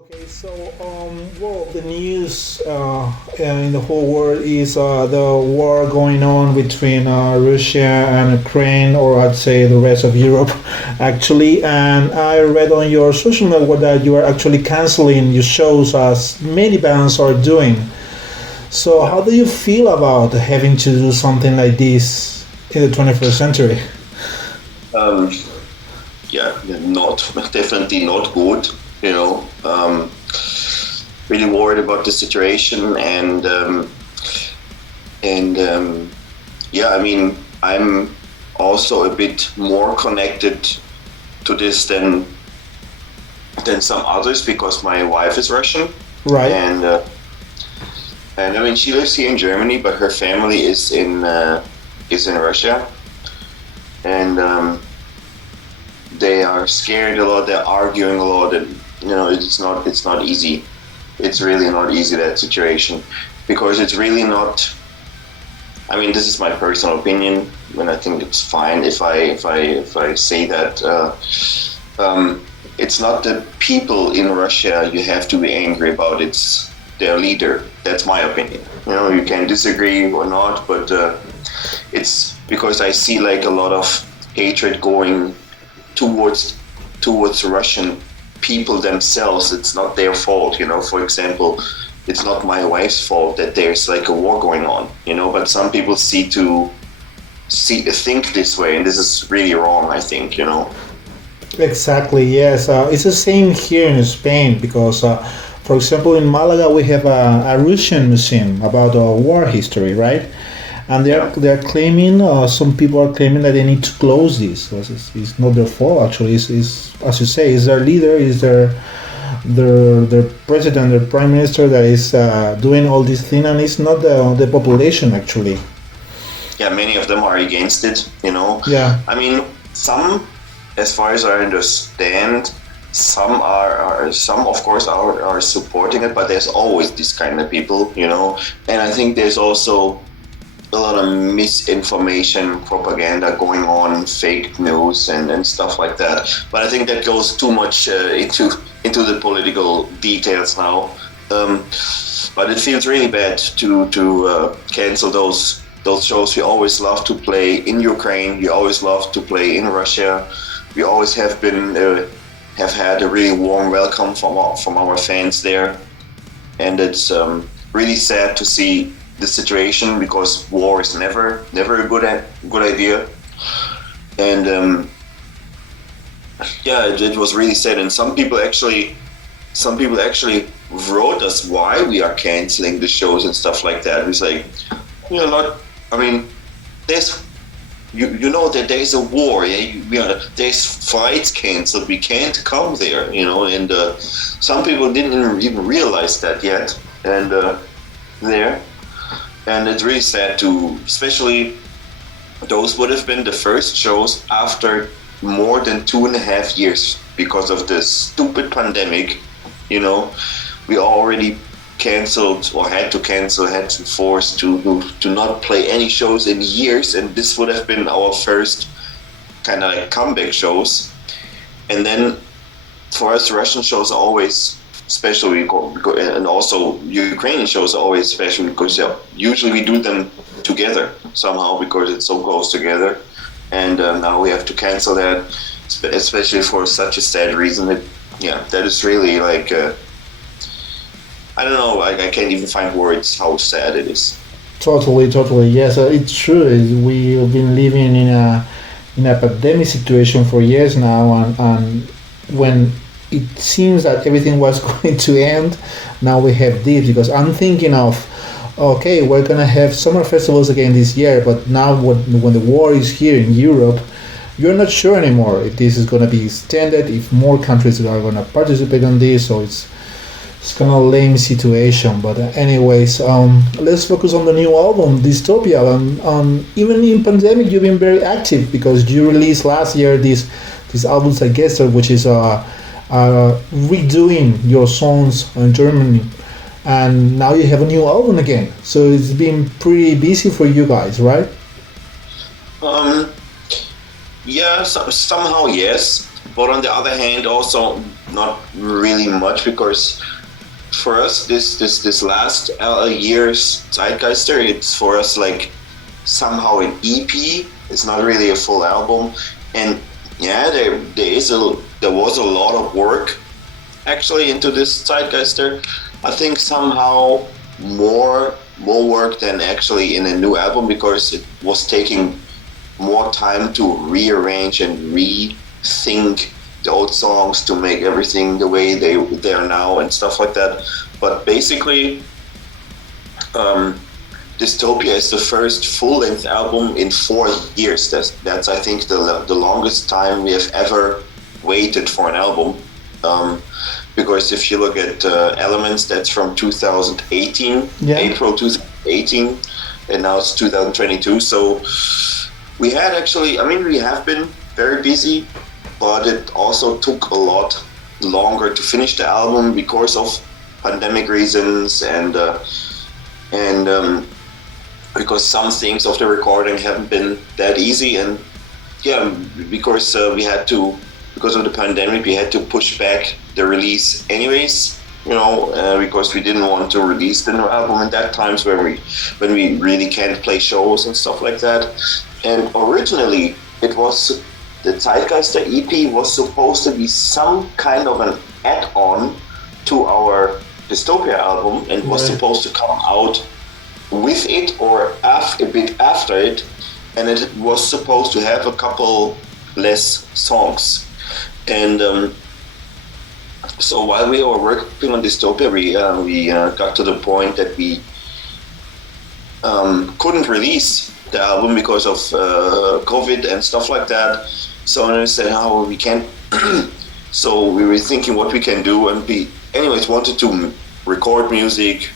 Okay, so well, the news in the whole world is the war going on between Russia and Ukraine, or I'd say the rest of Europe, actually. And I read on your social network that you are actually canceling your shows, as many bands are doing. So, how do you feel about having to do something like this in the 21st century? Um, yeah, not definitely not good. You know, really worried about the situation, and yeah, I mean, I'm also a bit more connected to this than some others because my wife is Russian, Right. and and I mean she lives here in Germany, but her family is in Russia, and they are scared a lot. They're arguing a lot, and it's not easy. It's really not easy, that situation, because it's really not. I mean, this is my personal opinion, and I think it's fine if I say that. It's not the people in Russia you have to be angry about. It's their leader. That's my opinion. You can disagree or not, but it's because I see like a lot of hatred going towards Russian people themselves. It's not their fault. For example, it's not my wife's fault that there's like a war going on. But some people think this way, and this is really wrong, I think. Exactly, yes. It's the same here in Spain because, for example, in Malaga we have a Russian museum about war history, right? And Yeah. they're claiming, some people are claiming that they need to close this. It's not their fault actually. It's as you say, it's their leader, is their president, their prime minister that is doing all this thing, and it's not the population actually. Yeah, many of them are against it. Yeah. I mean, some, as far as I understand, some of course are supporting it, but there's always this kind of people. And I think there's also a lot of misinformation, propaganda going on, fake news, and stuff like that. But I think that goes too much into the political details now. But it feels really bad to cancel those shows. We always love to play in Ukraine. We always love to play in Russia. We always have had a really warm welcome from our fans there, and it's really sad to see the situation, because war is never a good idea. And yeah, it was really sad. And some people actually wrote us why we are canceling the shows and stuff like that. It's like, not. I mean, there's you know that there's a war. Yeah, there's flights canceled. We can't come there. And some people didn't even realize that yet. And there. And it's really sad especially those would have been the first shows after more than 2.5 years because of the stupid pandemic. We already canceled, or had to force to not play any shows in years, and this would have been our first kind of like comeback shows. And then for us, Russian shows are always special, and also Ukrainian shows are always special because usually we do them together somehow because it's so close together. And now we have to cancel that, especially for such a sad reason. That is really like, I don't know, I can't even find words how sad it is. Totally, totally. Yes, it's true. We've been living in a pandemic situation for years now, and when it seems that everything was going to end, now we have this. Because I'm thinking of, okay, we're gonna have summer festivals again this year, but now when the war is here in Europe, you're not sure anymore if this is gonna be extended, if more countries are gonna participate on this. So it's kind of lame situation. But anyways, let's focus on the new album, Dystopia. Even in pandemic, you've been very active because you released last year this albums, I guess, which is redoing your songs in Germany, and now you have a new album again. So it's been pretty busy for you guys, right? Um, yeah, somehow yes. but on the other hand, also not really much, because for us, this last year's Zeitgeister, it's for us like somehow an EP. It's not really a full album, and yeah, there was a lot of work actually into this Zeitgeister. I think somehow more work than actually in a new album, because it was taking more time to rearrange and rethink the old songs to make everything the way they are now and stuff like that. But basically, Dystopia is the first full-length album in 4 years. That's I think the longest time we have ever waited for an album. Because if you look at Elements, that's from 2018, April 2018, and now it's 2022. So we had actually, I mean, we have been very busy, but it also took a lot longer to finish the album because of pandemic reasons and because some things of the recording haven't been that easy, and yeah, because because of the pandemic, we had to push back the release anyways, because we didn't want to release the new album at that times when we really can't play shows and stuff like that. And originally, it was the Zeitgeister EP was supposed to be some kind of an add-on to our Dystopia album, and was supposed to come out with it or a bit after it, and it was supposed to have a couple less songs. And so while we were working on Dystopia, we got to the point that we couldn't release the album because of COVID and stuff like that. So I said, "Oh, we can't." So we were thinking what we can do, and we, anyways, wanted to record music,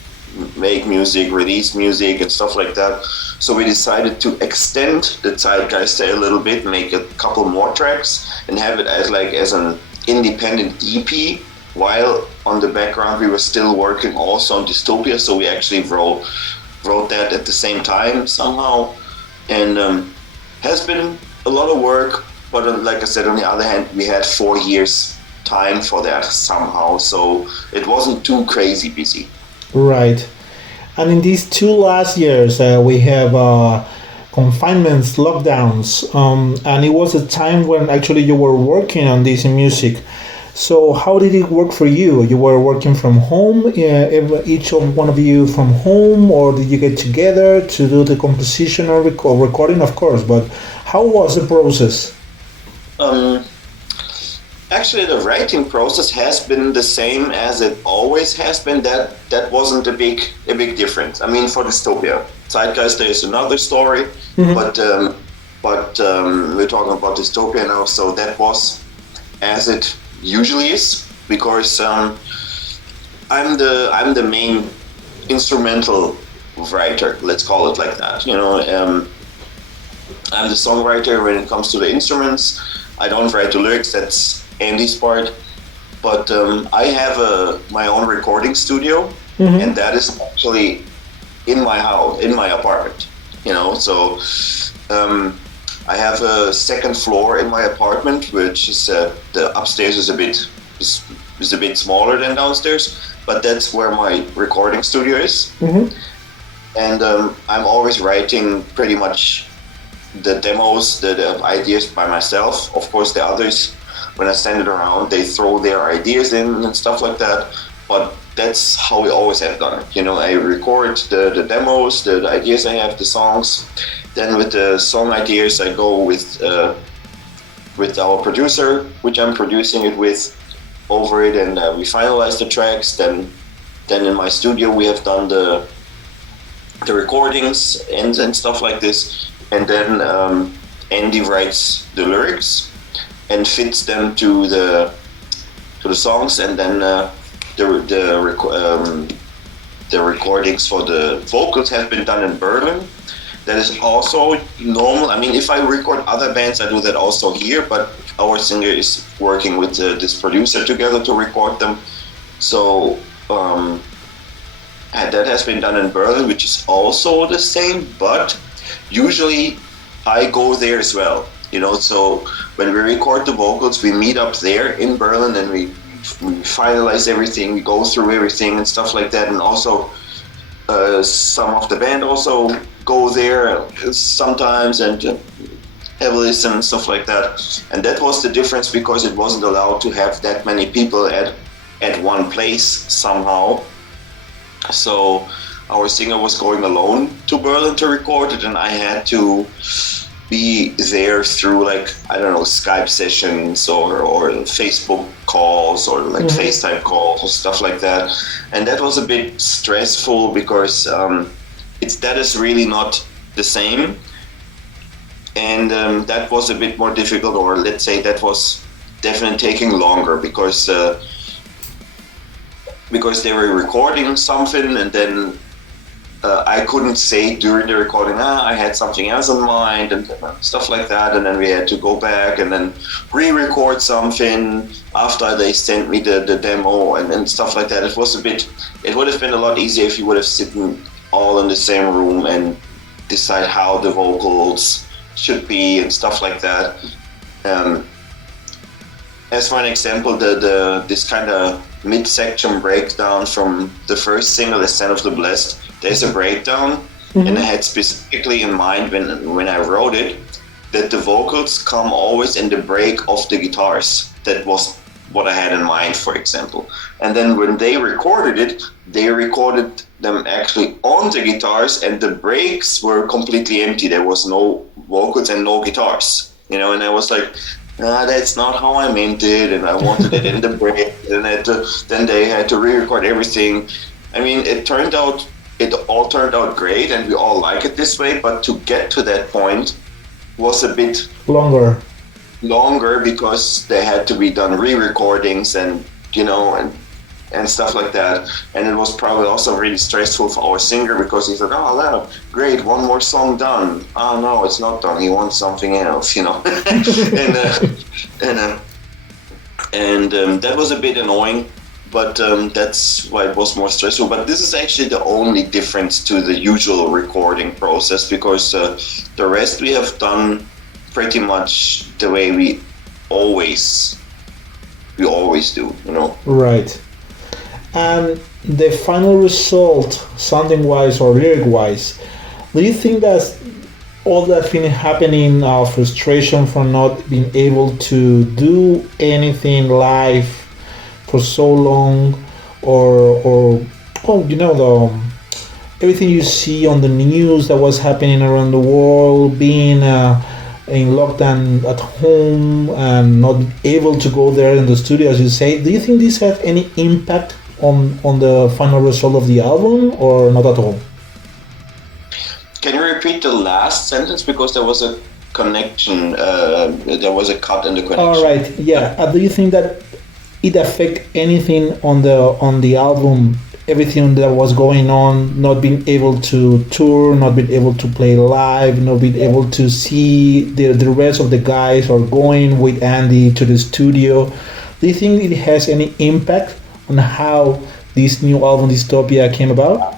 make music, release music, and stuff like that. So we decided to extend the Zeitgeister a little bit, make a couple more tracks, and have it as an independent EP. While on the background, we were still working also on Dystopia, so we actually wrote that at the same time somehow, and has been a lot of work. But like I said, on the other hand, we had 4 years time for that somehow, so it wasn't too crazy busy. Right. And in these 2 last years, we have confinements, lockdowns, and it was a time when actually you were working on this music. So how did it work for you? You were working from home, each of one of you from home, or did you get together to do the composition or recording? Of course, but how was the process? Actually, the writing process has been the same as it always has been. That wasn't a big difference. I mean, for Dystopia, Zeitgeister is another story, but we're talking about Dystopia now. So that was as it usually is, because I'm the main instrumental writer. Let's call it like that. I'm the songwriter when it comes to the instruments. I don't write the lyrics. That's Andy's part, but I have my own recording studio, and that is actually in my house, in my apartment. So I have a second floor in my apartment, which is the upstairs is a bit smaller than downstairs, but that's where my recording studio is. And I'm always writing pretty much the demos, the ideas by myself. Of course, the others, when I send it around, they throw their ideas in and stuff like that. But that's how we always have done it. I record the demos, the ideas I have, the songs. Then with the song ideas, I go with our producer, which I'm producing it with, over it, and we finalize the tracks. Then in my studio, we have done the recordings and stuff like this. And then Andy writes the lyrics and fits them to the songs, and then the recordings for the vocals have been done in Berlin. That is also normal. I mean, if I record other bands, I do that also here, but our singer is working with this producer together to record them. So and that has been done in Berlin, which is also the same, but usually I go there as well. So when we record the vocals, we meet up there in Berlin, and we finalize everything, we go through everything and stuff like that. And also some of the band also go there sometimes and have a listen and stuff like that. And that was the difference, because it wasn't allowed to have that many people at one place somehow. So our singer was going alone to Berlin to record it, and I had to be there through, like, I don't know, Skype sessions or Facebook calls or like FaceTime calls or stuff like that. And that was a bit stressful, because that is really not the same. And that was a bit more difficult, or let's say that was definitely taking longer, because they were recording something, and then I couldn't say during the recording, I had something else in mind and stuff like that. And then we had to go back and then re-record something after they sent me the demo and stuff like that. It would have been a lot easier if you would have sitting all in the same room and decide how the vocals should be and stuff like that. As for an example, this kind of mid-section breakdown from the first single, Ascent of the Blessed, there's a breakdown, and I had specifically in mind when I wrote it that the vocals come always in the break of the guitars. That was what I had in mind, for example. And then when they recorded it, they recorded them actually on the guitars, and the breaks were completely empty. There was no vocals and no guitars, and I was like, that's not how I meant it, and I wanted it in the break, and then they had to re-record everything. I mean, it all turned out great, and we all like it this way, but to get to that point was a bit longer, because they had to be done re-recordings and and stuff like that. And it was probably also really stressful for our singer, because he said, great, one more song done. Oh no, it's not done, he wants something else, and that was a bit annoying, but that's why it was more stressful. But this is actually the only difference to the usual recording process, because the rest we have done pretty much the way we always do, Right. And the final result, sounding-wise or lyric-wise, do you think that all that thing happening, frustration for not being able to do anything live for so long, or everything you see on the news that was happening around the world, being in lockdown at home and not able to go there in the studio, as you say, do you think this had any impact on the final result of the album, or not at all? Can you repeat the last sentence, because there was a connection, there was a cut in the connection. All right, yeah. Do you think that it affect anything on the album, everything that was going on, not being able to tour, not being able to play live, not being able to see the rest of the guys, or going with Andy to the studio? Do you think it has any impact on how this new album Dystopia came about?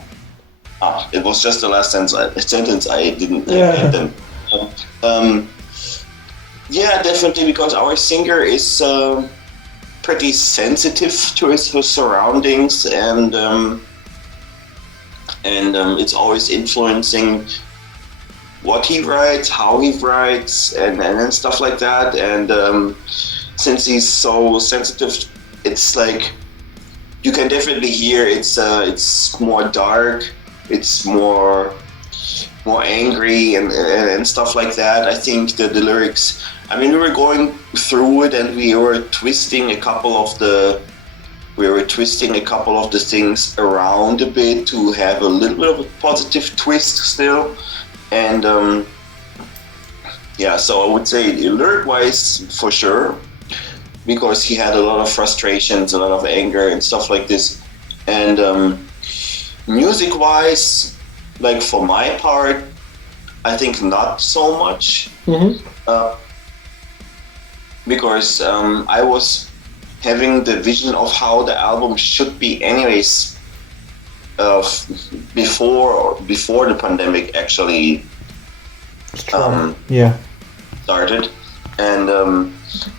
It was just the last sentence I didn't get them. Yeah, definitely, because our singer is pretty sensitive to his surroundings, and it's always influencing what he writes, how he writes, and stuff like that. And since he's so sensitive, it's like you can definitely hear it's more dark, it's more angry and stuff like that. I think the lyrics, I mean, we were going through it, and we were twisting a couple of the things around a bit to have a little bit of a positive twist still. And so I would say lyric-wise, for sure, because he had a lot of frustrations, a lot of anger and stuff like this. And music-wise, like for my part, I think not so much. Because I was having the vision of how the album should be anyways, before the pandemic actually started. and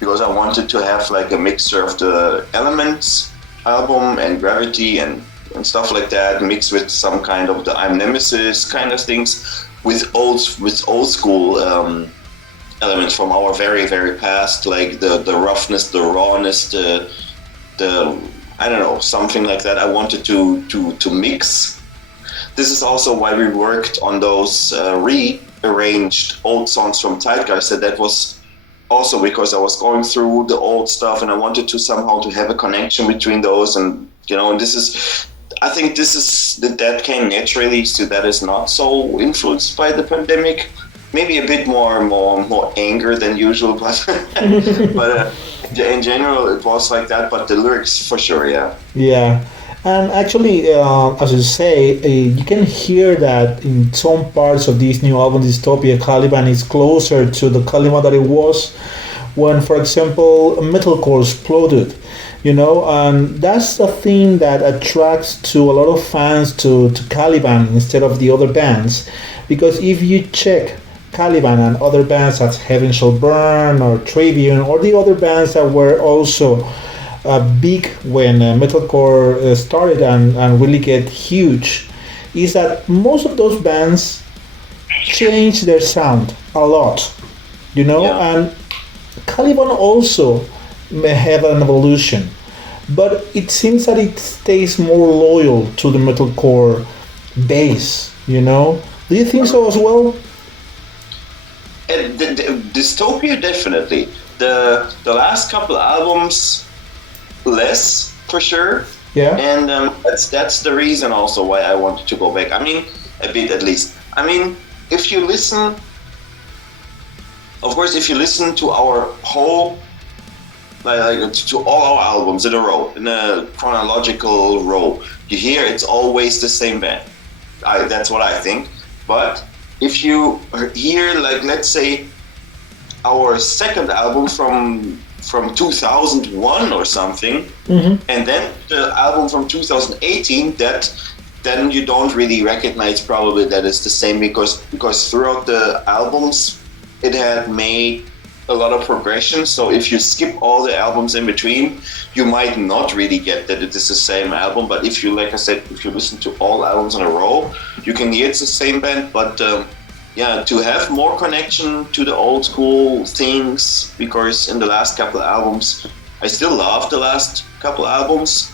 because I wanted to have like a mixture of the Elements album and Gravity and stuff like that, mixed with some kind of the I'm Nemesis kind of things, with old school elements from our very very past, like the roughness, the rawness, the I don't know, something like that. I wanted to mix. This is also why we worked on those rearranged old songs from Zeitgeist. That was also because I was going through the old stuff and I wanted to somehow to have a connection between those, and and this is, I think this is that came naturally, so that is not so influenced by the pandemic. Maybe a bit more anger than usual, but but in general it was like that. But the lyrics for sure, yeah. Yeah, and actually, as you say, you can hear that in some parts of this new album, Dystopia, Caliban is closer to the Caliban that it was when, for example, metalcore exploded. And that's the thing that attracts to a lot of fans to Caliban instead of the other bands, because if you check Caliban and other bands as Heaven Shall Burn or Tribune or the other bands that were also big when metalcore started and really get huge, is that most of those bands changed their sound a lot, Yeah. and Caliban also may have an evolution, but it seems that it stays more loyal to the metalcore base. Do you think so as well? And the Dystopia, definitely. The last couple albums, less for sure. Yeah. And that's the reason also why I wanted to go back. I mean, a bit at least. I mean, if you listen, of course, if you listen to our whole, like to all our albums in a row, in a chronological row, you hear it's always the same band. That's what I think. But if you hear, like, let's say, our second album from 2001 or something, and then the album from 2018, then you don't really recognize probably that it's the same, because throughout the albums it had made a lot of progression. So if you skip all the albums in between, you might not really get that it is the same album. But if you, like I said, if you listen to all albums in a row, you can hear it's the same band. But yeah, to have more connection to the old school things, because in the last couple of albums, I still love the last couple of albums.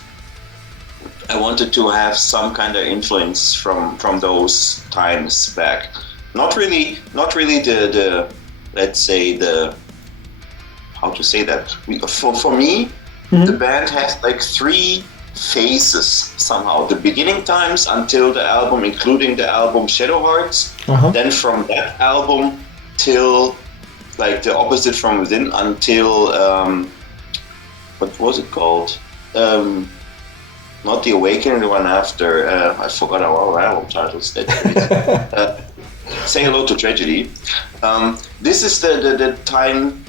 I wanted to have some kind of influence from those times back. Not really the let's say the, how to say that? For me, the band has like three phases somehow. The beginning times until the album, including the album Shadow Hearts. Then from that album till like the Opposite from Within until what was it called? Not the Awakening, the one after. I forgot our album titles. Say Hello to Tragedy. This is the time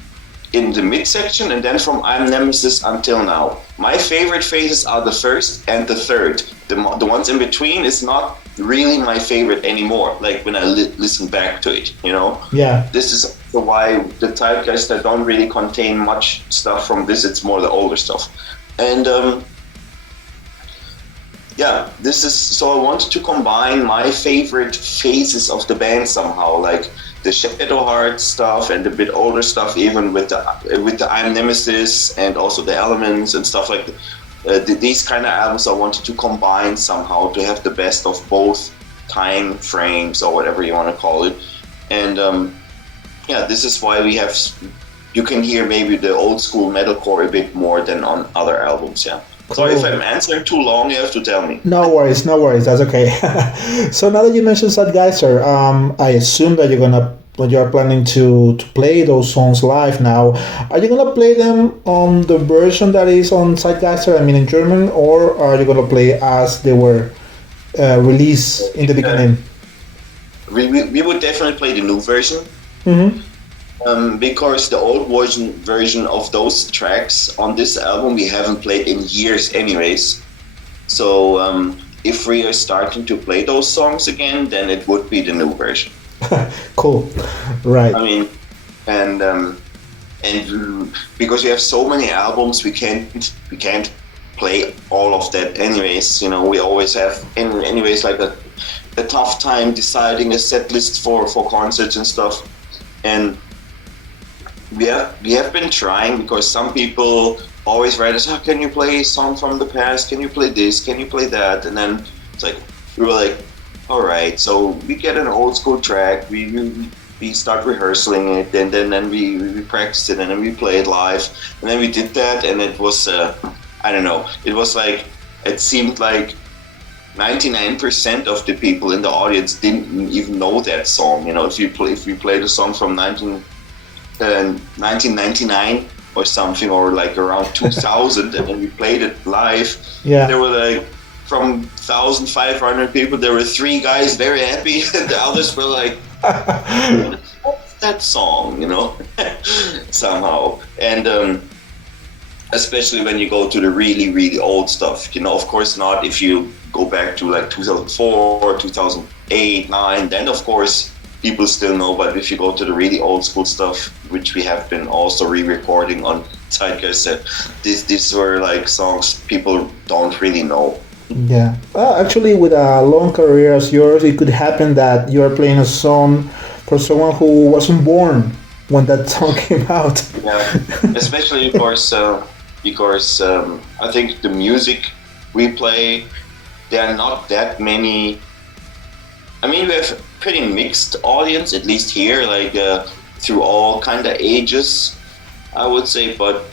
in the midsection, and then from I'm Nemesis until now. My favorite phases are the first and the third. The ones in between is not really my favorite anymore, like when I listen back to it, Yeah. This is why the Zeitgeist that don't really contain much stuff from this, it's more the older stuff. And yeah, this is, so I wanted to combine my favorite phases of the band somehow, like the Shadow Heart stuff and the bit older stuff, even with the I'm Nemesis and also the Elements and stuff like that. These kind of albums I wanted to combine somehow to have the best of both time frames or whatever you want to call it. And yeah, this is why we have, you can hear maybe the old school metalcore a bit more than on other albums, yeah. Cool. So if I'm answering too long, you have to tell me. No worries, that's okay. So now that you mentioned Zeitgeister, I assume that you are planning to play those songs live now. Are you gonna play them on the version that is on Zeitgeister, I mean in German, or are you gonna play as they were released in the beginning? We would definitely play the new version. Because the old version of those tracks on this album we haven't played in years anyways. So if we are starting to play those songs again, then it would be the new version. Cool. Right. I mean, and and because we have so many albums, we can't play all of that anyways. We always have anyways like a tough time deciding a set list for concerts and stuff. And we have been trying, because some people always write us, can you play a song from the past, can you play this, can you play that? And then it's like we were like, all right, so we get an old school track, we start rehearsing it, and then we practice it, and then we play it live, and then we did that, and it was I don't know, it was like, it seemed like 99% of the people in the audience didn't even know that song. If we played a song from 1999 or something, or like around 2000, and then we played it live, there were like, from 1,500 people, there were 3 guys very happy, and the others were like, what's that song, somehow. And especially when you go to the really, really old stuff, of course not if you go back to like 2004, 2008, 9, then of course people still know. But if you go to the really old school stuff, which we have been also re-recording on Zeitgeist, these were like songs people don't really know. Yeah. Actually, with a long career as yours, it could happen that you are playing a song for someone who wasn't born when that song came out. Yeah, especially because I think the music we play, there are not that many. I mean, we have a pretty mixed audience, at least here, like through all kind of ages, I would say, but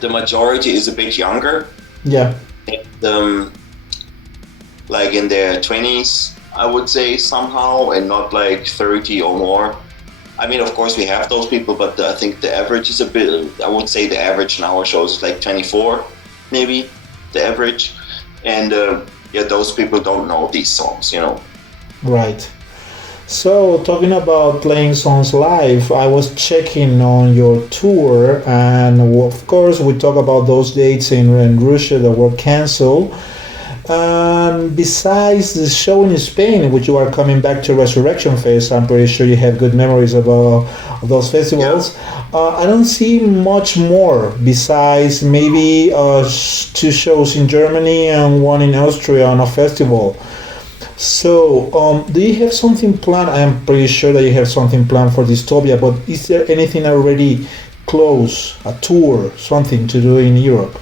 the majority is a bit younger. Yeah. And, like in their 20s, I would say, somehow, and not like 30 or more. I mean, of course we have those people, but I think the average is a bit, I would say the average in our shows is like 24, maybe, the average. And those people don't know these songs, Right. So, talking about playing songs live, I was checking on your tour, and of course we talk about those dates in Russia that were cancelled. Besides the show in Spain, which you are coming back to Resurrection Fest, I'm pretty sure you have good memories about those festivals. Yeah. I don't see much more besides maybe 2 shows in Germany and 1 in Austria on a festival. So, do you have something planned? I am pretty sure that you have something planned for Dystopia, but is there anything already close, a tour, something to do in Europe?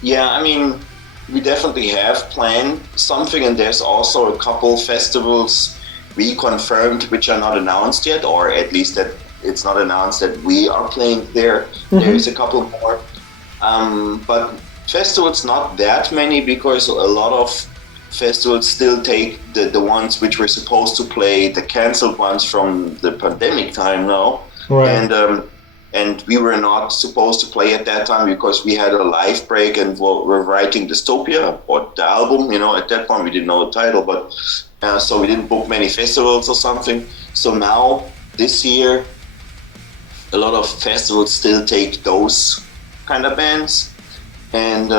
Yeah, I mean, we definitely have planned something, and there's also a couple festivals we confirmed which are not announced yet, or at least that it's not announced that we are playing there. Mm-hmm. There's a couple more, but festivals not that many, because a lot of festivals still take the ones which were supposed to play, the cancelled ones from the pandemic time now. Right. And we were not supposed to play at that time because we had a live break and we're writing Dystopia, or the album, at that point we didn't know the title, but so we didn't book many festivals or something. So now, this year, a lot of festivals still take those kind of bands. And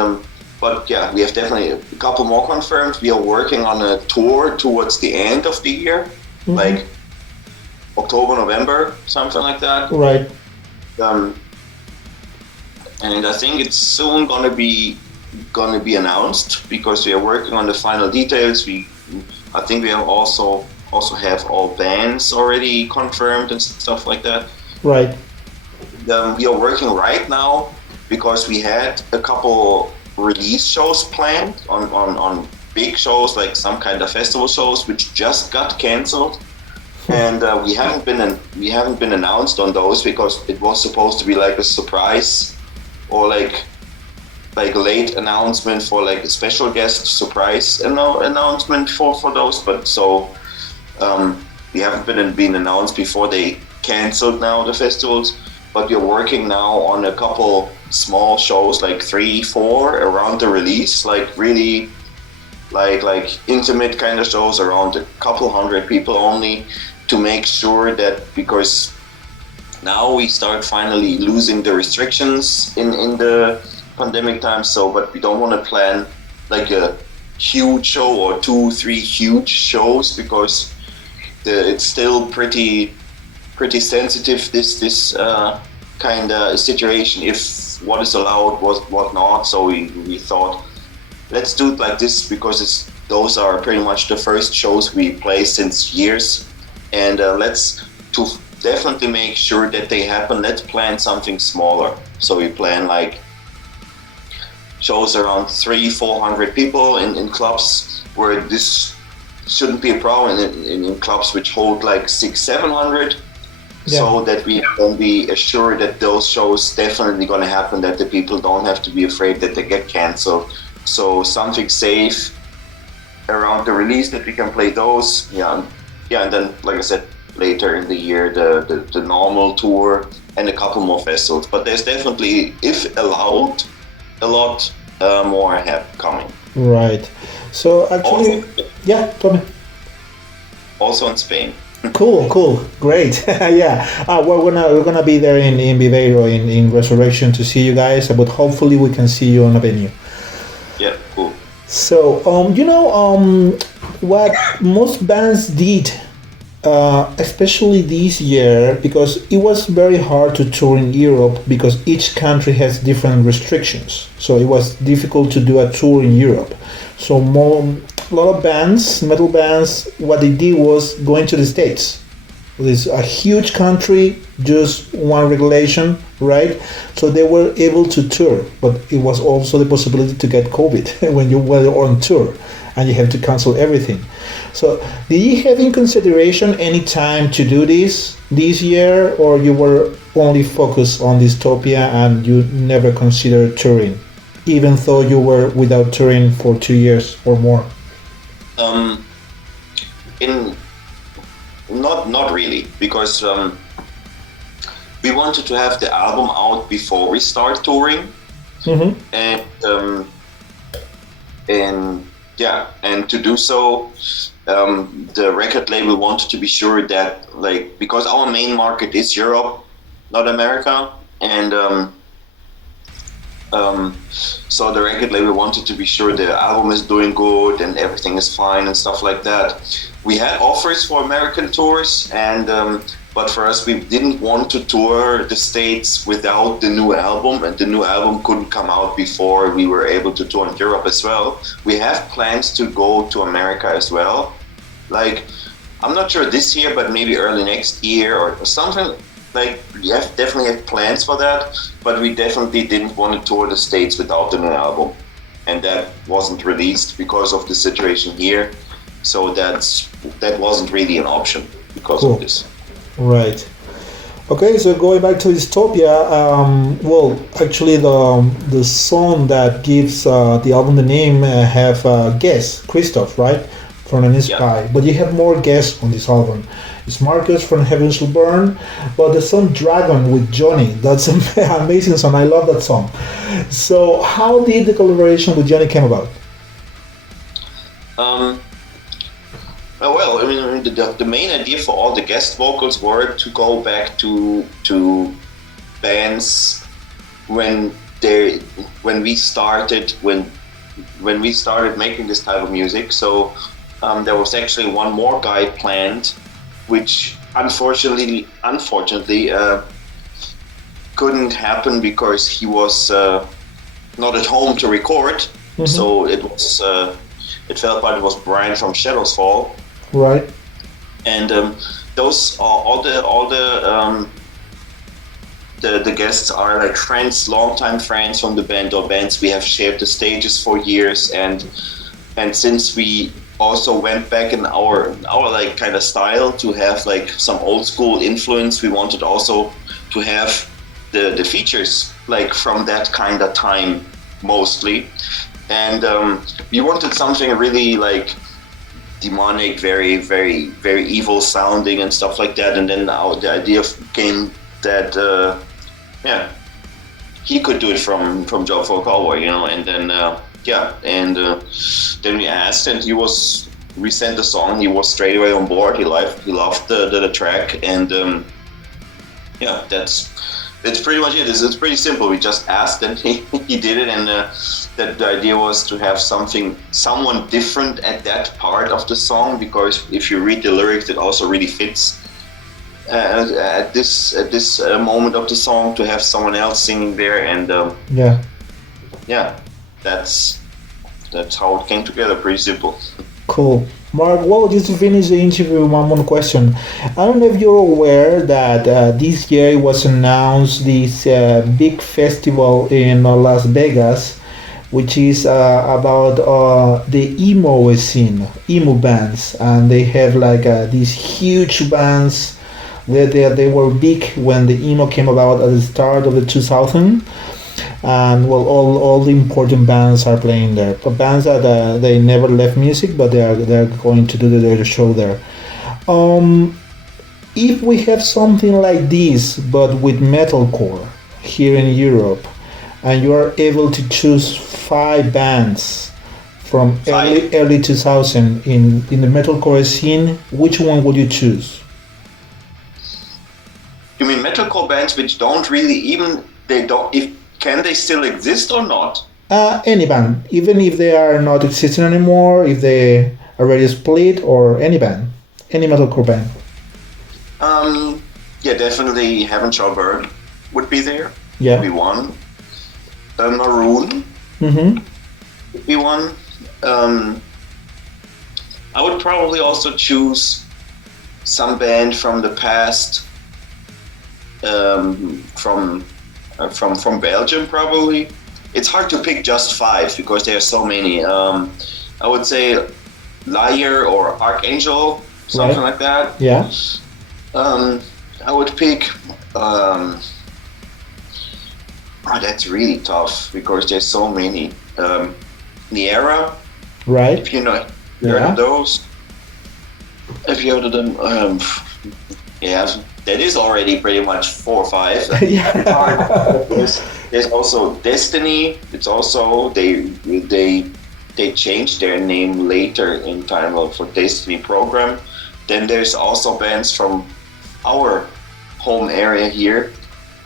but yeah, we have definitely a couple more confirmed. We are working on a tour towards the end of the year, mm-hmm. like October, November, something like that. Right. And I think it's soon gonna be announced, because we are working on the final details. I think we have also have all bands already confirmed and stuff like that. Right. We are working right now, because we had a couple release shows planned on big shows, like some kind of festival shows, which just got cancelled. And we haven't been announced on those, because it was supposed to be like a surprise, or like a late announcement for like a special guest surprise announcement for those. But so we haven't been announced before they canceled now the festivals. But we're working now on a couple small shows, like 3, 4 around the release, like really like intimate kind of shows around a couple hundred people only, to make sure that, because now we start finally losing the restrictions in the pandemic time. So, but we don't want to plan like a huge show or 2, 3 huge shows, because it's still pretty pretty sensitive this kind of situation, if what is allowed, what not. So we thought, let's do it like this, because those are pretty much the first shows we play since years, and let's to definitely make sure that they happen. Let's plan something smaller. So we plan like shows around 300-400 people in clubs, where this shouldn't be a problem, in clubs which hold like 600-700. Yeah. So that we can be assured that those shows definitely going to happen, that the people don't have to be afraid that they get cancelled. So something safe around the release, that we can play those. And then, like I said, later in the year, the normal tour and a couple more festivals. But there's definitely, if allowed, a lot more coming. Right. So actually, also, tell me. Also in Spain. Cool, great. We're gonna be there in Viveiro in Resurrection to see you guys, but hopefully we can see you on a venue. Yeah, cool. So what most bands did, especially this year, because it was very hard to tour in Europe because each country has different restrictions. So it was difficult to do a tour in Europe. So a lot of bands, metal bands, what they did was going to the States. It's a huge country, just one regulation, right? So they were able to tour, but it was also the possibility to get COVID when you were on tour and you have to cancel everything. So did you have in consideration any time to do this year, or you were only focused on Dystopia and you never considered touring, even though you were without touring for 2 years or more? Not really, because we wanted to have the album out before we start touring, and to do so, the record label wanted to be sure that, like, because our main market is Europe, not America, and so the record label wanted to be sure the album is doing good and everything is fine and stuff like that. We had offers for American tours, and but for us, we didn't want to tour the States without the new album, and the new album couldn't come out before we were able to tour in Europe as well. We have plans to go to America as well. Like, I'm not sure this year, but maybe early next year or something. Like, we definitely have plans for that, but we definitely didn't want to tour the States without the new album, and that wasn't released because of the situation here. So that wasn't really an option because of this. Right. Okay, so going back to Dystopia, actually the song that gives the album the name have guests, Christoph, right, from an Spy, but you have more guests on this album. It's Marc Görtz from Heaven Shall Burn, but the song Dragon with Johnny, that's an amazing song. I love that song. So how did the collaboration with Johnny came about? Well, I mean, the main idea for all the guest vocals were to go back to bands when we started making this type of music. So there was actually one more guy planned, which unfortunately couldn't happen because he was not at home to record. Mm-hmm. So it fell apart. It was Brian from Shadows Fall. Right. And those all the guests are like friends, longtime friends from the band or bands we have shared the stages for years, and since we also went back in our like kind of style to have like some old school influence, we wanted also to have the features like from that kind of time mostly, and we wanted something really like demonic, very, very, very evil sounding and stuff like that. And then the idea came that he could do it from Job for a Cowboy, you know. And then then we asked, and we sent the song. He was straight away on board. He loved the track, and that's pretty much it. It's pretty simple. We just asked, and he did it, and that the idea was to have someone different at that part of the song, because if you read the lyrics, it also really fits. at this moment of the song to have someone else singing there, and Yeah. yeah, that's that's how it came together. Pretty simple. Cool. Mark, well, just to finish the interview, one more question. I don't know if you're aware that this year it was announced this big festival in Las Vegas, which is about the emo scene, emo bands, and they have like these huge bands. They were big when the emo came about at the start of the 2000, and well, all the important bands are playing there. The bands that they never left music, but they're going to do their show there. Um, if we have something like this, but with metalcore here in Europe, and you are able to choose five bands from Five. early 2000 in the metalcore scene, which one would you choose? You mean metalcore bands which don't really even they don't if can they still exist or not? Any band, even if they are not existing anymore, if they already split, or any band, any metalcore band. Um, yeah, definitely Heaven Shall Burn would be there. Would Yeah. be one. Maroon Mm-hmm. would be one. Um, I would probably also choose some band from the past, from Belgium probably. It's hard to pick just five because there are so many. I would say Liar or Archangel, something Right. like that. Yeah. Um, I would pick. Um, that's really tough because there's so many. Niera, Right. if you know, you heard Yeah. of those. Have you heard of them? Yeah, that is already pretty much 4 or 5. It's hard. Yeah. There's also Destiny. It's also they changed their name later in time for Destiny program. Then there's also bands from our home area here.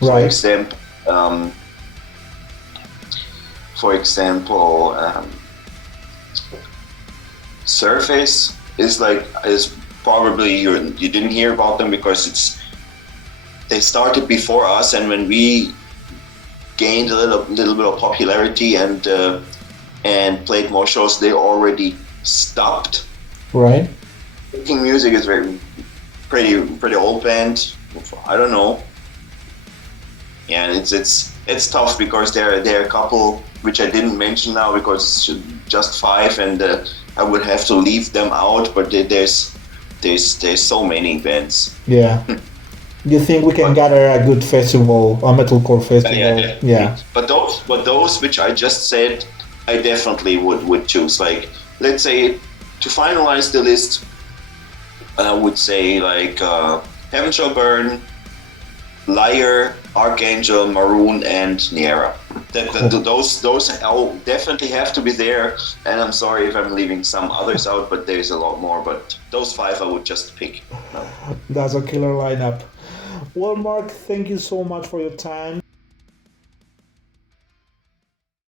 For Right. example, um, for example, Surface is probably you didn't hear about them because they started before us, and when we gained a little bit of popularity and played more shows, they already stopped. Right. Making music is pretty old band. I don't know. Yeah, and it's tough because there are a couple which I didn't mention now because it's just five, and I would have to leave them out. But there's so many bands. Yeah. Do you think we can But gather a good festival, a metalcore yeah, festival? definitely. Yeah. But those which I just said, I definitely would choose. Like, let's say to finalize the list, I would say like Heaven Shall Burn, Liar, Archangel, Maroon, and Niera. Cool. Those all definitely have to be there. And I'm sorry if I'm leaving some others out, but there's a lot more. But those five I would just pick. No. That's a killer lineup. Well, Mark, thank you so much for your time.